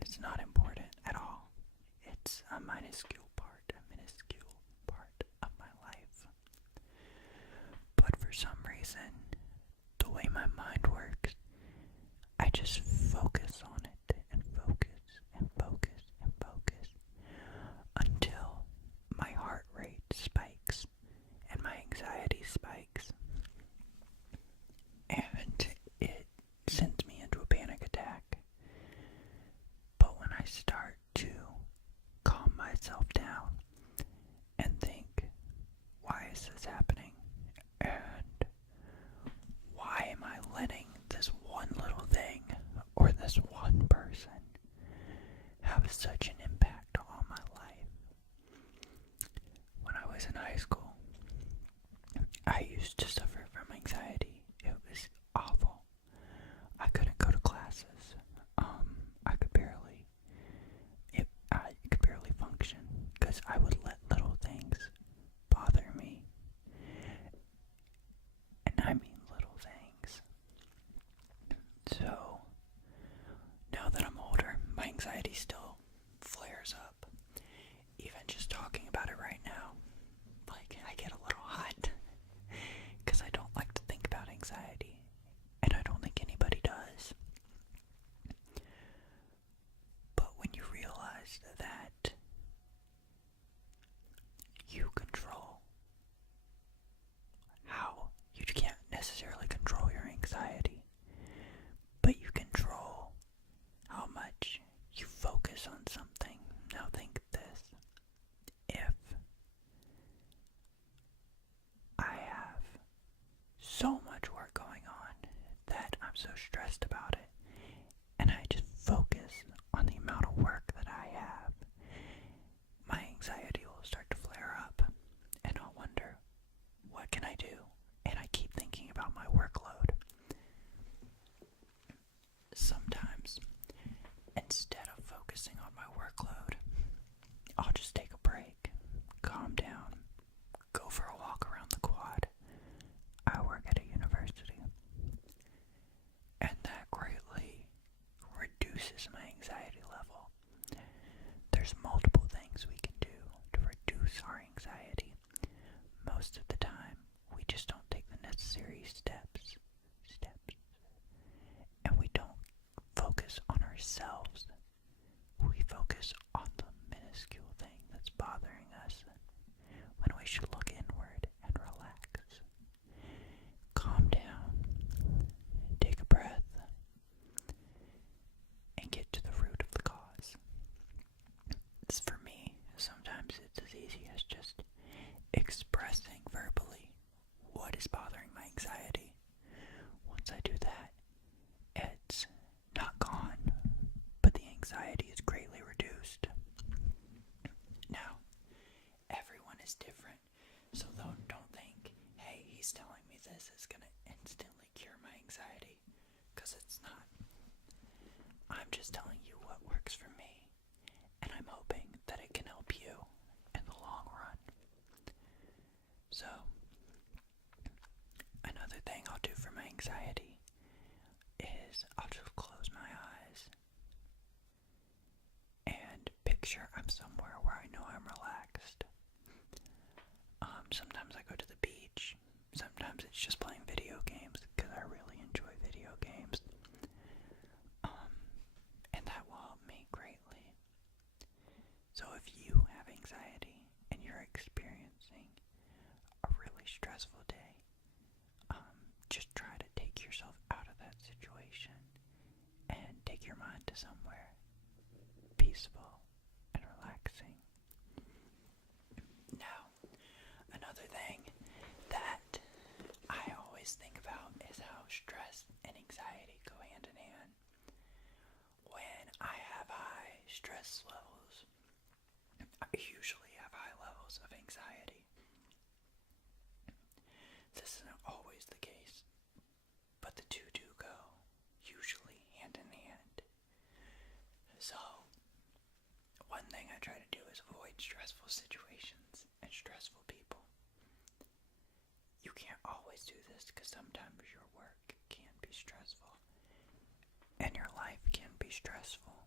And it's not important at all. It's a minuscule part of my life. But for some reason, the way my mind works, I just focus on it and focus and focus and focus until my heart rate spikes and my anxiety spikes. And it sends me into a panic attack. But when I start to calm myself down and think, why is this happening? And why am I letting this one little thing or this one person have such an impact on my life? When I was in high school, I used to suffer from anxiety. It was awful. I couldn't go to classes. I could barely function because I would let little things bother me. And I mean little things. So, now that I'm older, my anxiety still flares up. Even just talking about it right now, I get a little hot because I don't like to think about anxiety, and I don't think anybody does. But when you realize that you control how, you can't necessarily control your anxiety, but you control how much you focus on something. Now think this. If I have so much work going on that I'm so stressed about it, and I just focus on the amount of work that I have, my anxiety will start to flare up, and I'll wonder, what can I do? And I keep thinking about my workload. Sometimes, instead of focusing on my workload, I'll just take a break, calm down, go for a walk around the quad. I work at a university, and that greatly reduces my anxiety level. There's multiple things we can do to reduce our anxiety. Most of the time, we just don't take the necessary steps, and we don't focus on ourselves. We focus on the minuscule thing that's bothering us, when we should look inward and relax. Calm down, take a breath, and get to the root of the cause. For me, sometimes it's as easy as just expressing verbally what is bothering my anxiety. Once I do that, it's not gone, but the anxiety is greatly reduced. Now, everyone is different, so don't think, hey, he's telling me this is going to instantly cure my anxiety, because it's not. I'm just telling you what works for me, and I'm hoping that it can help you in the long run. So, another thing I'll do for my anxiety is I'll just close my eyes and picture I'm somewhere where I know I'm relaxed. Sometimes I go to the beach. Sometimes it's just playing video games because I really enjoy video games. And that will help me greatly. So if you have anxiety and you're experiencing a really stressful day, just try to take yourself out of that situation and take your mind to somewhere peaceful and relaxing. Now, another thing that I always think about is how stress and anxiety go hand in hand. When I have high stress levels, I usually have high levels of anxiety. This isn't always the case, but the two do go usually hand in hand. So, one thing I try to do is avoid stressful situations and stressful people. You can't always do this because sometimes your work can be stressful and your life can be stressful.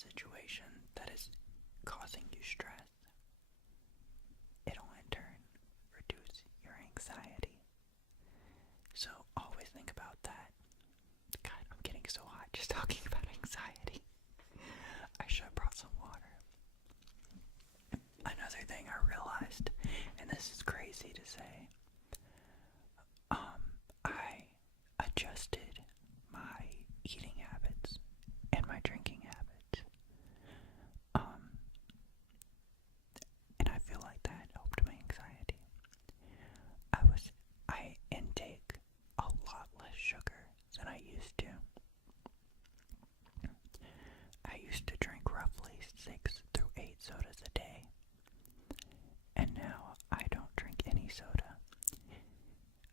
situation that is causing you stress, it'll in turn reduce your anxiety. So always think about that. God, I'm getting so hot just talking about anxiety. I should have brought some water. Another thing I realized, and this is crazy to say, I adjusted my eating habits and my drinking habits. And I feel like that helped my anxiety. I intake a lot less sugar than I used to. I used to drink roughly 6 through 8 sodas a day. And now I don't drink any soda.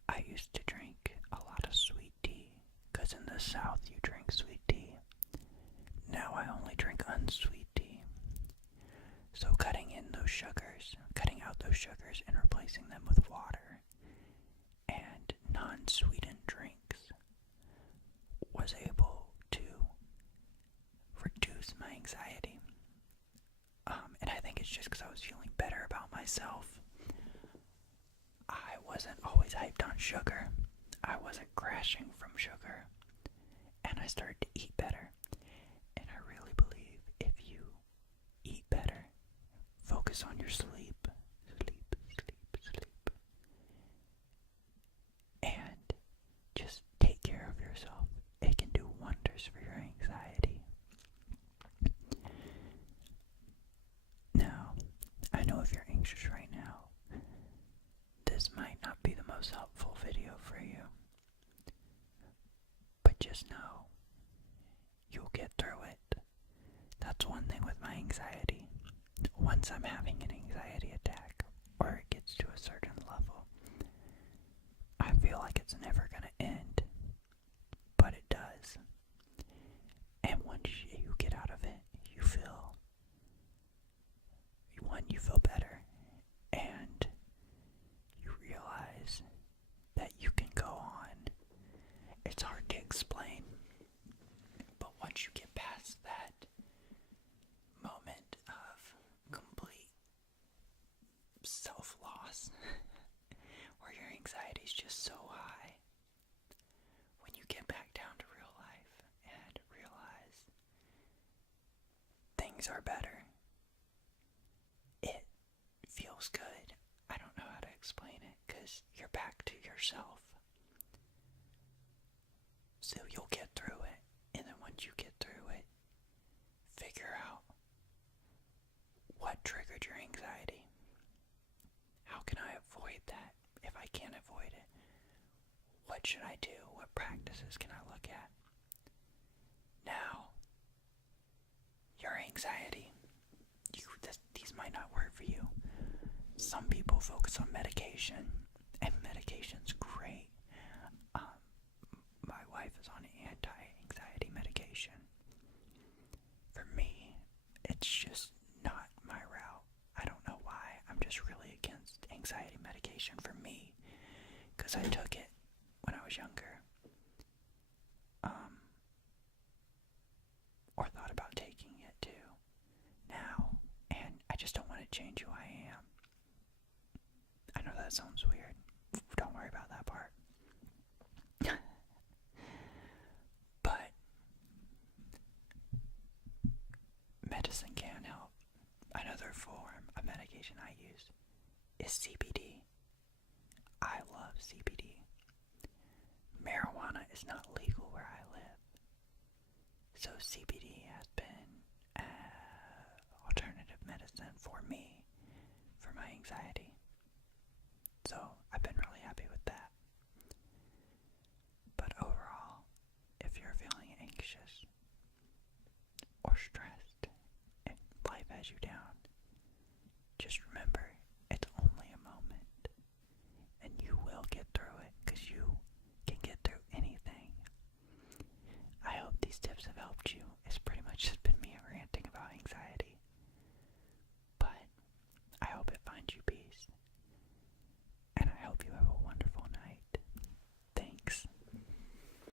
I used to drink a lot of sweet tea, because in the South you drink sweet tea. Now I only drink unsweet tea. So cutting out those sugars and replacing them with water and non-sweetened drinks was able to reduce my anxiety. And I think it's just because I was feeling better about myself. I wasn't always hyped on sugar. I wasn't crashing from sugar. And I started to eat better. And I really believe if you eat better, focus on your sleep, and just take care of yourself, it can do wonders for your anxiety. Now, I know if you're anxious right now, this might not be the most helpful video for you. But just know, you'll get through it. That's one thing with my anxiety. Once I'm having an anxiety attack, or it gets to a certain level, I feel like it's never gonna end. But it does. And once you get out of it, you feel better. And you realize that you can go on. It's hard to explain. But once you get past that moment of complete self-loss, where your anxiety is just so high, when you get back down to real life and realize things are better, it feels good. I don't know how to explain it, because you're back to yourself. So you'll get through it, and then once you get through it, figure out what triggered your anxiety. How can I avoid that? If I can't avoid it, what should I do? What practices can I look at? Now, your anxiety, these might not work for you. Some people focus on medication, and medication's great. My wife is on anti-anxiety medication. For me, it's just not my route. I don't know why. I'm just really against anxiety medication for me, because I took it when I was younger. Or thought about taking it too now, and I just don't want to change who I am. I know that sounds weird. Don't worry about that part. But medicine can help. Another form of medication I use is CBD. I love CBD. Marijuana is not legal where I live, so CBD has been alternative medicine for me, for my anxiety. So I've been really happy with that. But overall, if you're feeling anxious or stressed and life has you down,